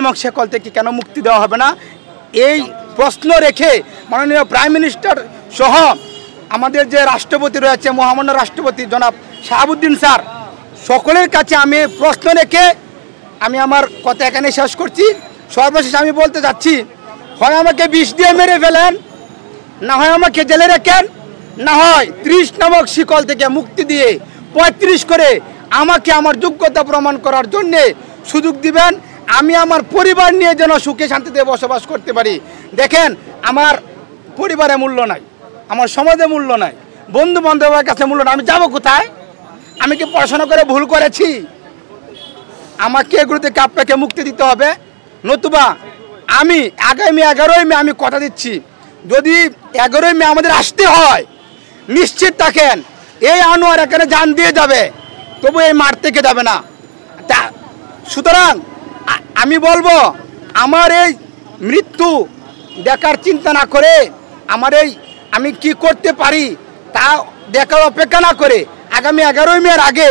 নামক শিকল থেকে কেন মুক্তি দেওয়া হবে না, এই প্রশ্ন রেখে মাননীয় প্রাইম মিনিস্টার সহ আমাদের যে রাষ্ট্রপতি রয়েছে, মহামান্য রাষ্ট্রপতি জনাব শাহাবুদ্দিন স্যার, সকলের কাছে আমি প্রশ্ন রেখে আমি আমার কথা এখানে শেষ করছি। সর্বশেষ আমি বলতে চাচ্ছি, হয় আমাকে বিষ দিয়ে মেরে ফেলেন, না হয় আমাকে জেলে রাখেন, না হয় 30 নামক শিকল থেকে মুক্তি দিয়ে 35 করে আমাকে আমার যোগ্যতা প্রমাণ করার জন্যে সুযোগ দিবেন। আমি আমার পরিবার নিয়ে যেন সুখে শান্তিতে বসবাস করতে পারি। দেখেন, আমার পরিবারে মূল্য নাই, আমার সমাজে মূল্য নাই, বন্ধু বান্ধবের কাছে মূল্য নাই। আমি যাবো কোথায়? আমি কি পড়াশোনা করে ভুল করেছি? আমাকে এগুলো থেকে আপনাকে মুক্তি দিতে হবে, নতুবা আমি আগামী 11ই মে আমি কথা দিচ্ছি, যদি 11ই মে আমাদের আসতে হয়, নিশ্চিত থাকেন এই আনোয়ার এখানে জান দিয়ে যাবে, তবু এই মাঠ থেকে যাবে না। সুতরাং আমি বলবো, আমার এই মৃত্যু দেখার চিন্তা না করে, আমার এই আমি কি করতে পারি তা দেখার অপেক্ষা না করে, আগামী 11ই মের আগে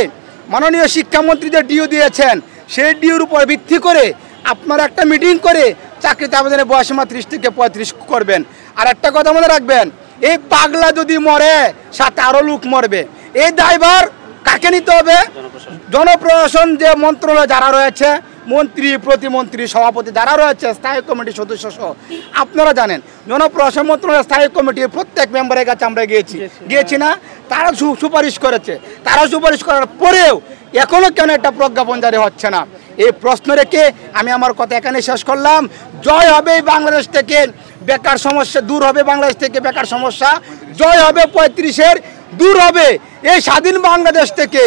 মাননীয় শিক্ষামন্ত্রী যে ডিও দিয়েছেন, সেই ডিওর উপর ভিত্তি করে আপনারা একটা মিটিং করে চাকরিতে আবেদনের বয়সীমা 30 থেকে 35 করবেন। আর একটা কথা মনে রাখবেন, এই পাগলা যদি মরে, সাথে আরও লোক মরবে। এই দায়ভার কাকে নিতে হবে? জনপ্রশাসন যে মন্ত্রণালয় যারা রয়েছে, মন্ত্রী, প্রতিমন্ত্রী, সভাপতি যারা রয়েছে, স্থায়ী কমিটির সদস্য সহ, আপনারা জানেন জনপ্রশাসন মন্ত্রণালয়ের স্থায়ী কমিটির প্রত্যেক মেম্বারের কাছে আমরা গিয়েছি না? তারা সুপারিশ করেছে। তারা সুপারিশ করার পরেও এখনও কেন একটা প্রজ্ঞাপন জারি হচ্ছে না? এই প্রশ্ন রেখে আমি আমার কথা এখানে শেষ করলাম। জয় হবে বাংলাদেশ থেকে বেকার সমস্যা দূর হবে, বাংলাদেশ থেকে বেকার সমস্যা জয় হবে, 35-এর দূর হবে এই স্বাধীন বাংলাদেশ থেকে।